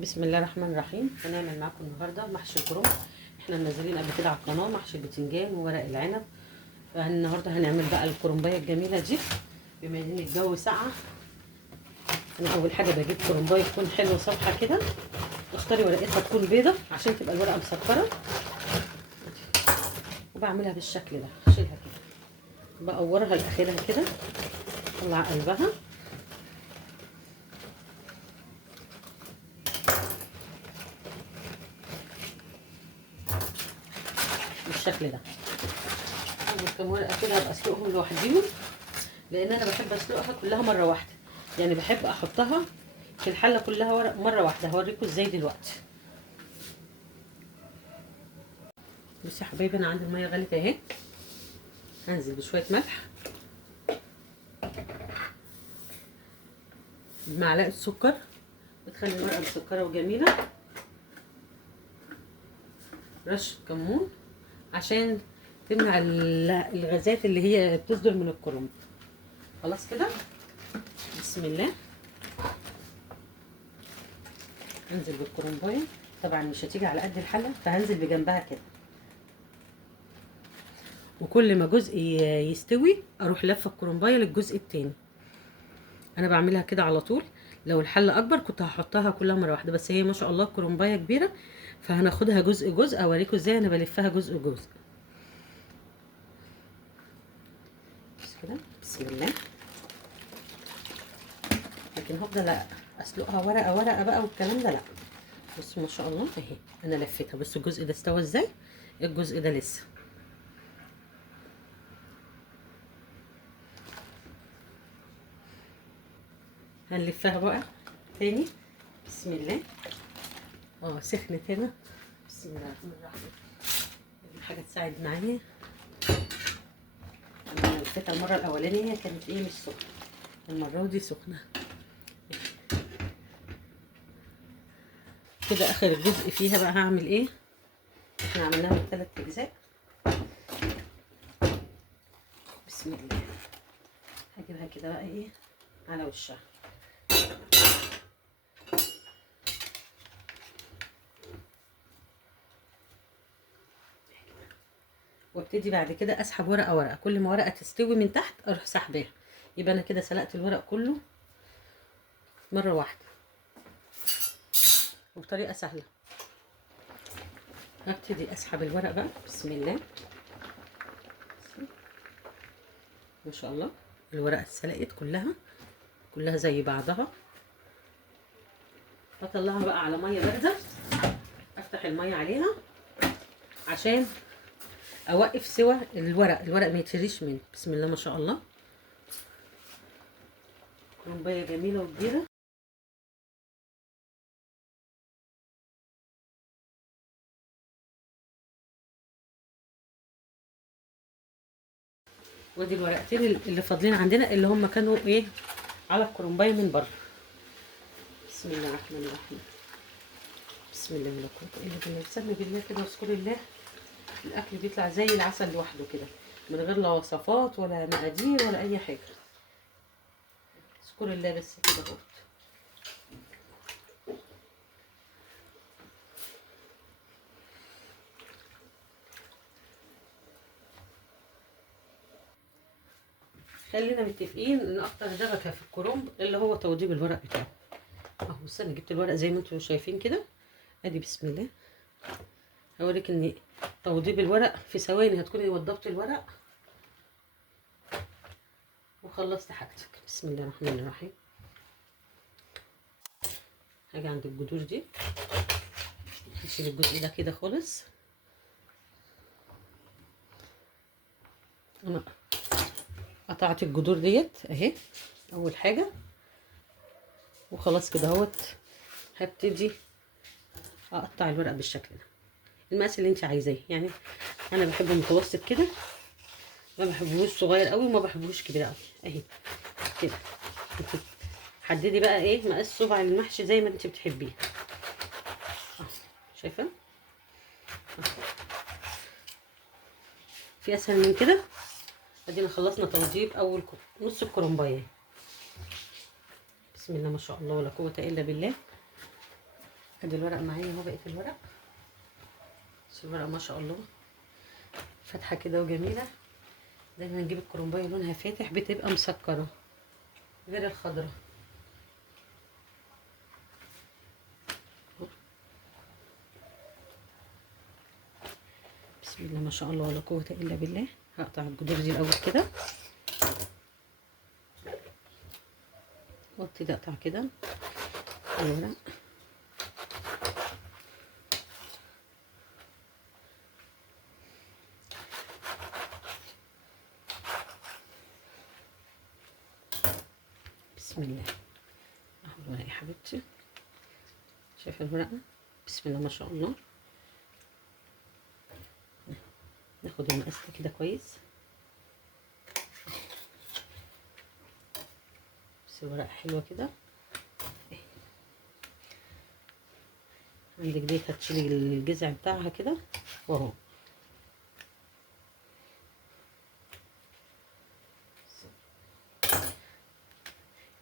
بسم الله الرحمن الرحيم. هنعمل معاكم النهارده محشي الكرنب. احنا منزلين قبل كده على القناه محشي البتنجان وورق العنب، فالنهارده هنعمل بقى الكرنبايه الجميله دي. بما ان الجو ساقعه، انا اول حاجه بجيب كرنبايه تكون حلوه صبحه كده، واختاري ورقتها تكون بيضه عشان تبقى الورقه مسكره، وبعملها بالشكل ده. اشيلها كده، بقورها لاخرها كده، اطلع قلبها بالشكل ده. اول كام ورقه كده هبقى اسلقهم لوحديهم، لان انا بحب اسلقها كلها مره واحده، يعني بحب احطها في الحله كلها ورق مره واحده. هوريكم ازاي دلوقتي. بصي يا حبايبي، انا عندي الميه غلت اهي، هنزل بشويه ملح، بمعلقه سكر بتخلي الورقه مسكره وجميله، رشه كمون عشان تمنع الغازات اللي هي بتصدر من الكرنب. خلاص كده، بسم الله. انزل بالكرنبايه، طبعا مش هتيجي على قد الحله، فهنزل بجنبها كده، وكل ما جزء يستوي اروح لفه الكرنبايه للجزء التاني. انا بعملها كده على طول. لو الحله اكبر كنت هحطها كلها مره واحده، بس هي ما شاء الله الكرنبايه كبيره، فهناخدها جزء جزء. اوريكم ازاي انا بلفها جزء جزء. بس كده، بسم الله. لكن هفضل اسلقها ورقه ورقه بقى والكلام ده لا. بصوا ما شاء الله اهي انا لفيتها. بصوا الجزء ده استوى ازاي، الجزء ده لسه. هنلفها بقى تاني، بسم الله. سخنت هنا، بسم الله الرحمن الرحيم. حاجه تساعد معايا. انا لفيتها المره الاولانيه كانت مش سخنه، المره دي سخنه. كده اخر الجزء فيها بقى هعمل ايه. احنا عملناها من 3 اجزاء. بسم الله. هجيبها كده بقى على وشها، وابتدي بعد كده اسحب ورقه ورقه. كل ما ورقه تستوي من تحت اروح سحباها، يبقى انا كده سلقت الورق كله مره واحده وبطريقه سهله. هبتدي اسحب الورق بقى، بسم الله. ما شاء الله الورقه اتسلقت كلها زي بعضها. هطلعها بقى على ميه بارده، افتح الميه عليها عشان اوقف سوى الورق ما يتهريش منه. بسم الله ما شاء الله. كرنبايه جميله وكبيره. ودي الورقتين اللي فاضلين عندنا، اللي هم كانوا على الكرنبايه من بره. بسم الله الرحمن الرحيم. بسم الله لا قوه الا بالله. بسم بالله كده واذكر الله. الاكل بيطلع زي العسل لوحده كده، من غير لا وصفات ولا مقادير ولا اي حاجه. اذكر الله بس كده اهو. خلينا متفقين ان اكتر شغفه في الكرنب اللي هو توضيب الورق بتاعه. اهو بص، انا جبت الورق زي ما انتم شايفين كده، ادي بسم الله. هوريك ان توضيب الورق في ثواني هتكوني وضبت الورق وخلصت حاجتك. بسم الله الرحمن الرحيم. هاجي عند الجذور دي، هشيل الجزء ده كده خالص. انا قطعت الجذور ديت اهي اول حاجه، وخلاص كده اهوت. هبتدي اقطع الورق بالشكل ده، المقاس اللي انت عايزاه. يعني انا بحبه متوسط كده، ما بحبهوش صغير قوي وما بحبهوش كبير قوي اهي كده. حددي بقى مقاس صبع المحشي زي ما انت بتحبيه. شايفه؟ في اسهل من كده؟ ادينا خلصنا توضيب اول نص الكرنبايه. بسم الله ما شاء الله ولا قوه الا بالله. ادي الورق معايا اهو، بقيه الورق. بس الورق ما شاء الله فاتحه كده وجميله. دايما نجيب الكرنبايه لونها فاتح بتبقى مسكره غير الخضره. بسم الله ما شاء الله ولا قوه الا بالله. هقطع الجذور دي الاول كده وابتدي اقطع كده الورق. بسم الله اهو الورق يا حبيبتي، شايفه الورقه؟ بسم الله ما شاء الله. ناخد المقاس ده كده كويس. بس الورقه حلوه كده. عندك دي هتشيلي الجذع بتاعها كده واهو.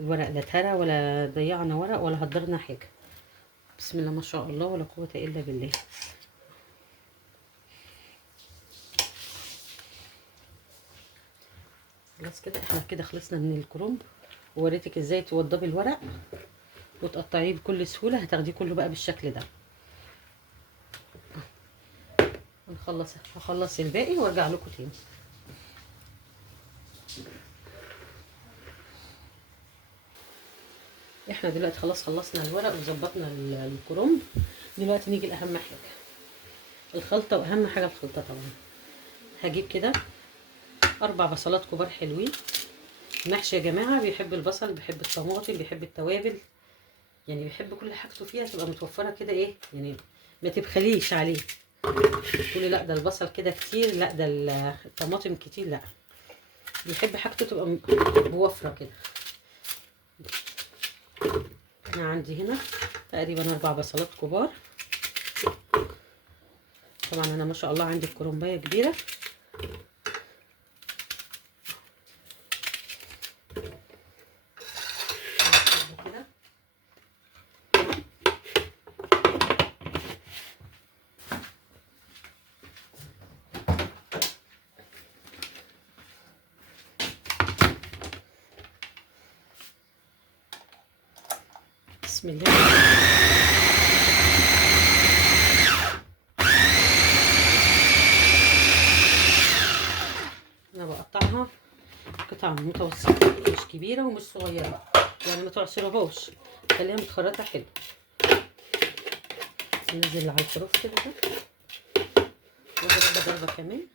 الورق لا اتهرى ولا ضيعنا ورق ولا هدرنا حاجه. بسم الله ما شاء الله ولا قوه الا بالله. خلاص كده احنا كده خلصنا من الكرنب، ووريتك ازاي توضبي الورق وتقطعيه بكل سهوله. هتاخديه كله بقى بالشكل ده. هخلص الباقي وارجع لكم تاني. احنا دلوقتي خلاص خلصنا الورق وظبطنا الكرنب. دلوقتي نيجي لاهم حاجه، الخلطه. واهم حاجه الخلطه طبعا. هجيب كده 4 بصلات كبار حلوين. محشي يا جماعه بيحب البصل، بيحب الطماطم، بيحب التوابل، يعني بيحب كل حاجته فيها تبقى متوفره كده. ايه يعني ما تبخليش عليه تقولي لا ده البصل كده كتير، لا ده الطماطم كتير، لا بيحب حاجته تبقى بوفره كده. انا عندي هنا تقريبا 4 بصلات كبار. طبعا انا ما شاء الله عندي الكرنبايه كبيره. بسم الله. انا بقطعها قطع متوسطه، مش كبيره ومش صغيره، يعني ما تعصرهاش، خليها متخرطه حلو. ننزل على الحروف كده واضربها ضربه كمان.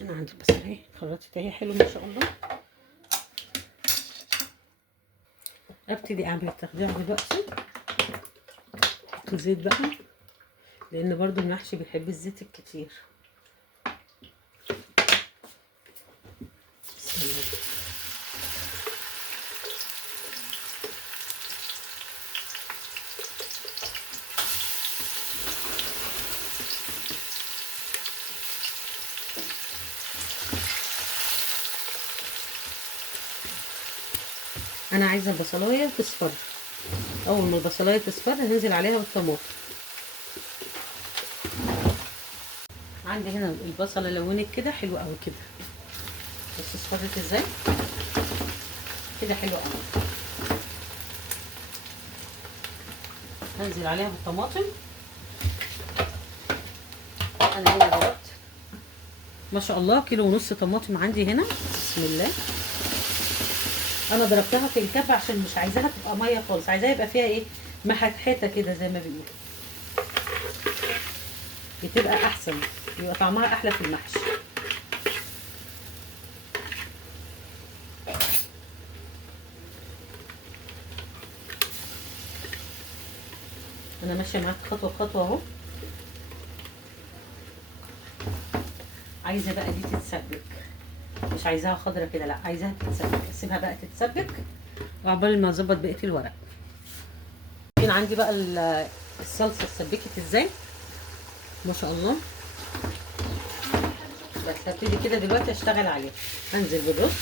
انا عندي البصل اهي خرطت اهي حلو ما شاء الله. ابتدي اعمل التخديع دلوقتي. احط زيت بقى لان برضو المحشي بيحب الزيت الكتير. بسم الله. انا عايزه البصلايه تصفر. اول ما البصلايه تصفر هنزل عليها بالطماطم. عندي هنا البصله لونت كده حلو قوي كده. بس اصفرت ازاي كده حلو قوي. هنزل عليها بالطماطم. انا هنا ضربت ما شاء الله 1.5 كيلو طماطم عندي هنا. بسم الله. انا ضربتها في الكف عشان مش عايزاها تبقى ميه خالص، عايزاها يبقى فيها ايه محتحته كده زي ما بيقولوا، بتبقى احسن، يبقى طعمها احلى في المحشي. انا ماشيه معاك خطوه بخطوه اهو. عايزه بقى دي تتسبك. مش عايزاها خضرة كده، لا عايزاها تتسبك. اسيبها بقى تتسبك وعقبال ما اظبط بقيه الورق. هنا عندي بقى الصلصه اتسبكت ازاي ما شاء الله. بس هبتدي كده دلوقتي اشتغل عليها. هنزل بالرز،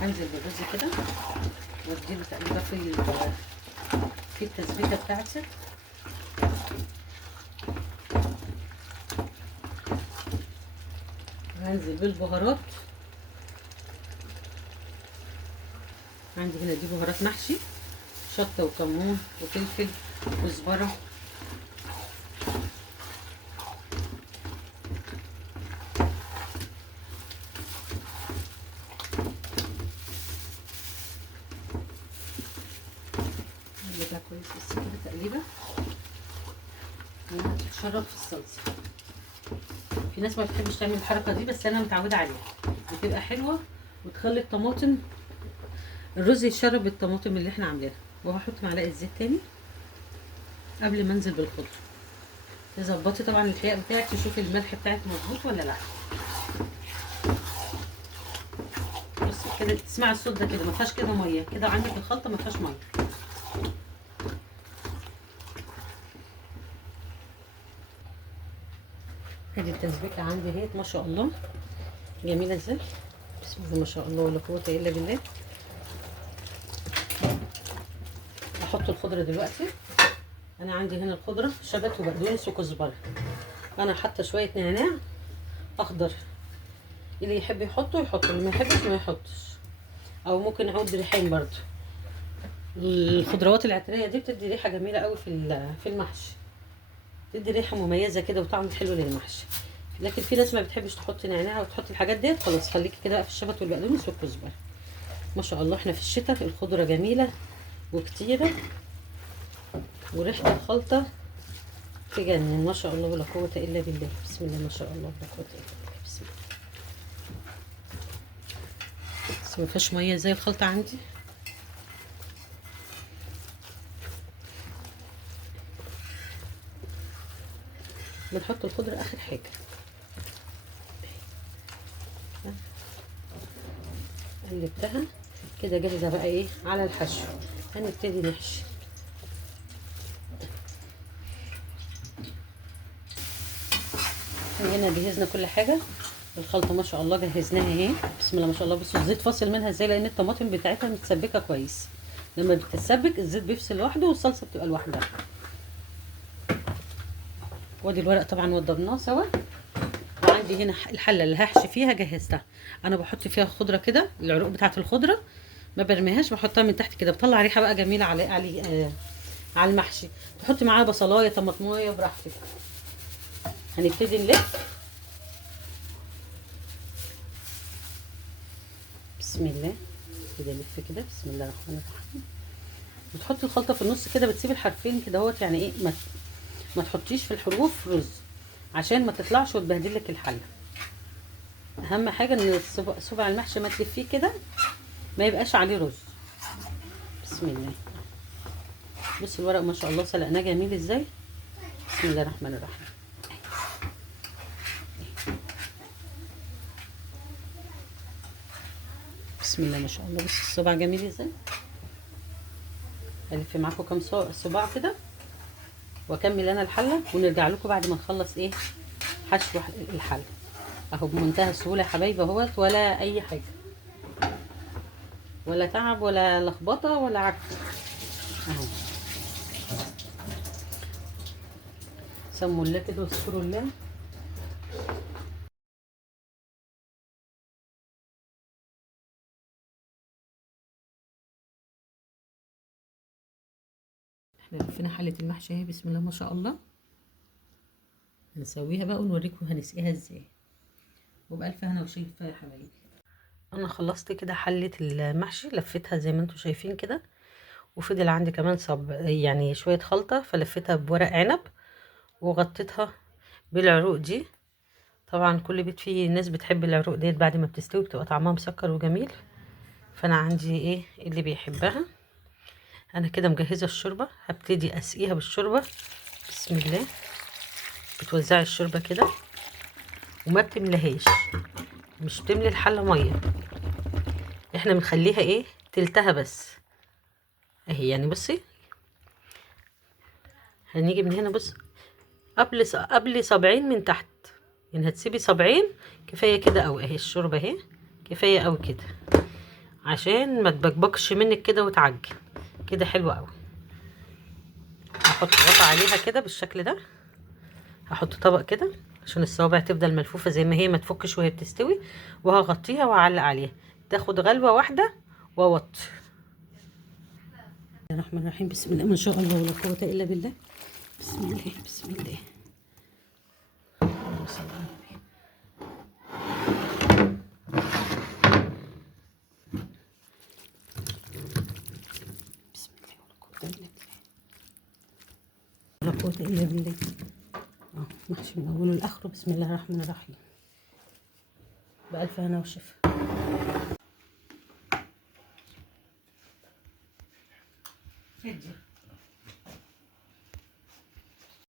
هنزل بالرز كده واديله تقريبا في التسبيكه بتاعتي. هنزل بالبهارات. عندي هنا دي بهارات محشي، شطه وكمون وفلفل وكزبره. نقلبها كويس بس كده تقليبه انها تتشرب في الصلصه. في ناس ما بتحبش تعمل الحركه دي بس انا متعوده عليها، بتبقى حلوه وتخلي الطماطم الرز يتشرب بالطماطم اللي احنا عاملينها. وهحط معلقه زيت تاني قبل ما انزل بالخضره. تظبطي طبعا الحياء بتاعك، تشوفي الملح بتاعك مظبوط ولا لا. بصي كده تسمعي الصوت ده كده، ما فيهاش كده ميه كده، عندك الخلطه ما فيهاش ميه. ادي التسبيكه عندي اهيت ما شاء الله جميله ازاي. بسم الله ما شاء الله ولا قوه الا بالله. احط الخضره دلوقتي. انا عندي هنا الخضره شبت وبقدونس وكزبره. انا حاطه شويه نعناع اخضر، اللي يحب يحطه يحطه، اللي ما يحبش ما يحطش، او ممكن عود ريحان برضو. الخضروات العطريه دي بتدي ريحه جميله قوي في المحشي، بتدي ريحه مميزه كده وطعم حلو للمحشي. لكن في ناس ما بتحبش تحط نعناع وتحط الحاجات ديت، خلاص خليكي كده بقى في الشبت والبقدونس والكزبره. ما شاء الله احنا في الشتاء الخضره جميله وكتيره وريحه الخلطه تجنن ما شاء الله ولا قوه الا بالله. بسم الله ما شاء الله ولا قوه الا بالله. بسم الله. بس ما فيهاش ميه زي الخلطه عندي. بنحط الخضره اخر حاجه. قلبتها كده جاهزه بقى ايه على الحشو. هنبتدي نحشي. هنا جهزنا كل حاجه. الخلطه ما شاء الله جهزناها اهي. بسم الله ما شاء الله. بصوا الزيت فاصل منها ازاي، لان الطماطم بتاعتها متسبكه كويس. لما بتتسبك الزيت بيفصل لوحده والصلصه بتبقى لوحدها. وادي الورق طبعا وضبناه سوا. وعندي هنا الحله اللي هحشي فيها جهزتها. انا بحط فيها خضره كده، العروق بتاعه الخضره ما برميهاش، بحطها من تحت كده بطلع ريحه بقى جميله على المحشي. تحطي معاها بصلايه طماطمايه براحتك. هنبتدي نلف. بسم الله كده نلف كده. بسم الله الرحمن الرحيم. بتحطي الخلطه في النص كده، بتسيبي الحرفين كده اهوت، يعني ايه ما تحطيش في الحروف رز عشان ما تطلعش وتبهدل لك الحله. اهم حاجه ان صبع المحشي ما تلفيه كده ما يبقاش عليه رز. بسم الله. بص الورق ما شاء الله سلقناه جميل ازاي. بسم الله الرحمن الرحيم. بسم الله ما شاء الله. بص الصبع جميل ازاي. الف معاكم كام صباع كده واكمل انا الحله ونرجع لكم بعد ما نخلص ايه حشو الحله. اهو بمنتهى السهوله يا حبايبي اهوت، ولا اي حاجه ولا تعب ولا لخبطه ولا عك اهو. سموا الله كده واذكروا الله. احنا لفينا حله المحشي اهي. بسم الله ما شاء الله. هنسويها بقى ونوريكم هنسقيها ازاي. وبألف هنا وشفا يا حبايبي. انا خلصت كده حله المحشي، لفيتها زي ما انتم شايفين كده، وفضل عندي كمان يعني شويه خلطه، فلفيتها بورق عنب وغطيتها بالعروق دي. طبعا كل بيت فيه ناس بتحب العروق ديت بعد ما بتستوي بتبقى طعمها مسكر وجميل. فانا عندي ايه اللي بيحبها. انا كده مجهزه الشوربه، هبتدي اسقيها بالشوربه. بسم الله. بتوزعي الشوربه كده وما بتملهاش، مش بتملي الحله ميه، احنا بنخليها ايه تلتها بس اهي. يعني بصي هنيجي من هنا، بص قبل صابعين من تحت، يعني هتسيبي صابعين كفايه كده، او اهي الشوربه اهي كفايه قوي كده عشان ما تبكبكش منك كده وتعجن كده. حلوه قوي. هحط غطا عليها كده بالشكل ده، هحط طبق كده عشان الصوابع تفضل ملفوفه زي ما هي، ما تفكش وهي بتستوي. وهغطيها واعلق عليها تاخد غلوه واحده واوطي. بسم الله الرحمن الرحيم. بسم الله ما شاء الله ولا قوه الا بالله. بسم الله بسم الله. اللهم صل على النبي. بسم الله ولا قوه الا بالله. ولا قوه الا بالله. محشي من اوله لاخره. بسم الله الرحمن الرحيم. بألف هنا وشفا. هدي